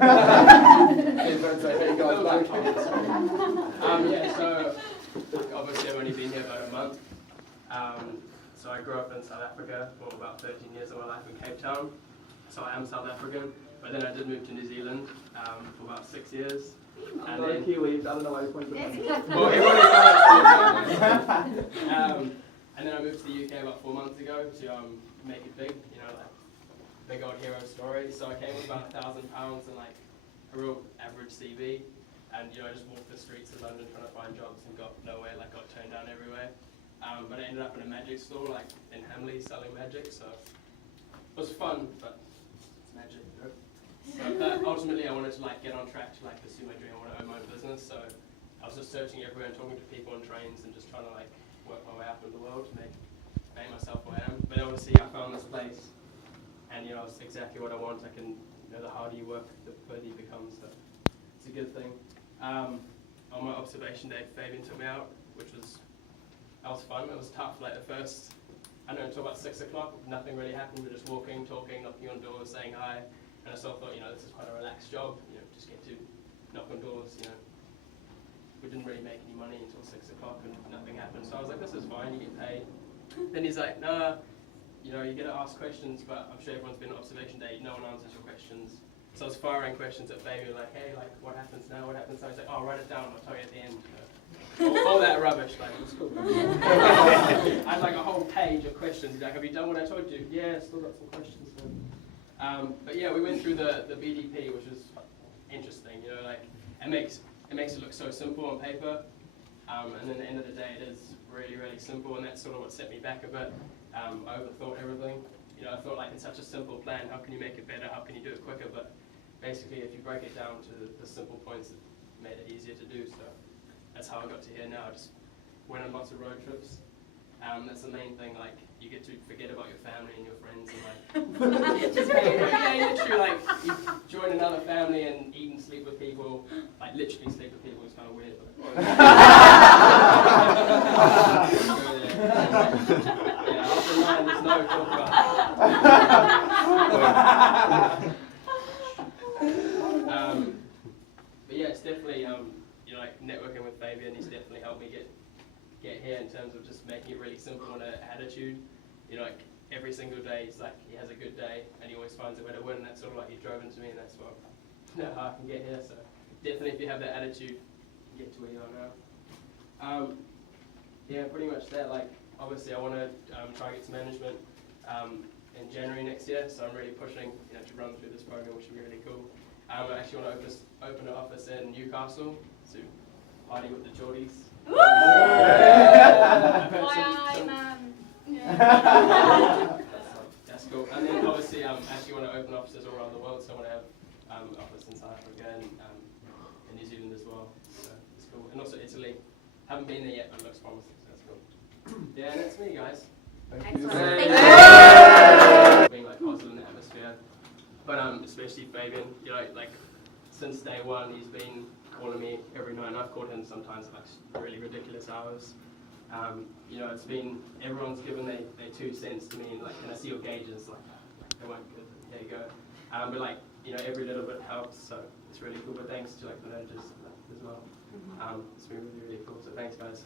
Yeah, so obviously I've only been here about a month. So I grew up in South Africa for about 13 years of my life in Cape Town. So I am South African, but then I did move to New Zealand for about 6 years. And then Kiwis, I don't know why you pointed at well, everybody and then I moved to the UK about 4 months ago to make it big, you know, like big old hero story. So I came with about £1,000 and like a real average CV, and you know I just walked the streets of London trying to find jobs and got nowhere, like got turned down everywhere. But I ended up in a magic store like in Hamley selling magic, so it was fun, but it's magic, you know. But ultimately I wanted to like get on track to like pursue my dream. I want to own my own business, so I was just searching everywhere and talking to people on trains and just trying to like work my way up in the world to make myself who I am. But obviously I found this place, and you know it's exactly what I want. I can, you know, the harder you work, the further you become, so it's a good thing. On my observation day, Fabian took me out, that was fun. It was tough. Like the first, I don't know, until about 6 o'clock, nothing really happened. We were just walking, talking, knocking on doors, saying hi. And I sort of thought, you know, this is quite a relaxed job. You know, just get to knock on doors. You know, we didn't really make any money until 6 o'clock, and nothing happened. So I was like, this is fine. You get paid. Then he's like, nah, you know, you get to ask questions, but I'm sure everyone's been on observation day. No one answers your questions. So I was firing questions at Fabian, like, hey, like, what happens now? What happens now? He's like, oh, write it down. I'll tell you at the end. You know. all that rubbish, like, it was cool. I had like a whole page of questions. He's like, have you done what I told you? Yeah, still got some questions. So. But yeah, we went through the BDP, which was interesting. You know, like it makes it look so simple on paper, and then at the end of the day, it is really, really simple, and that's sort of what set me back a bit. I overthought everything. You know, I thought like it's such a simple plan. How can you make it better? How can you do it quicker? But basically, if you break it down to the simple points, it made it easier to do. So that's how I got to here now. I just went on lots of road trips. That's the main thing. Like you get to forget about your family and your friends, and like yeah, literally like you join another family and eat and sleep with people. Like literally sleep with people is kind of weird. But yeah, after 9, there's no talk about. But yeah, it's definitely you know, like networking with Fabian. He's definitely helped me get here in terms of just making it really simple and an attitude. You know, like every single day, he's like he has a good day and he always finds a way to win. And that's sort of like he drove into me, and that's what how I can get here. So definitely, if you have that attitude, you get to where you are now. Yeah, pretty much that. Like obviously, I want to try and get to management in January next year. So I'm really pushing, you know, to run through this program, which would be really cool. I actually want to open an office in Newcastle to party with the Geordies. That's cool. And then obviously I actually want to open offices all around the world, so I want to have an office in South Africa and in New Zealand as well. So it's cool. And also Italy. Haven't been there yet, but it looks promising, so that's cool. Yeah, that's me, guys. Excellent. Thank you. Being like positive in the atmosphere. But especially Fabian, you know, like since day one he's been calling me every night, and I've called him sometimes at like really ridiculous hours. You know, it's been, everyone's given their 2 cents to me, and like, can I see your gauges? Like, they weren't good, there you go. But like, you know, every little bit helps, so it's really cool. But thanks to like the managers as well. It's been really, really cool, so thanks guys.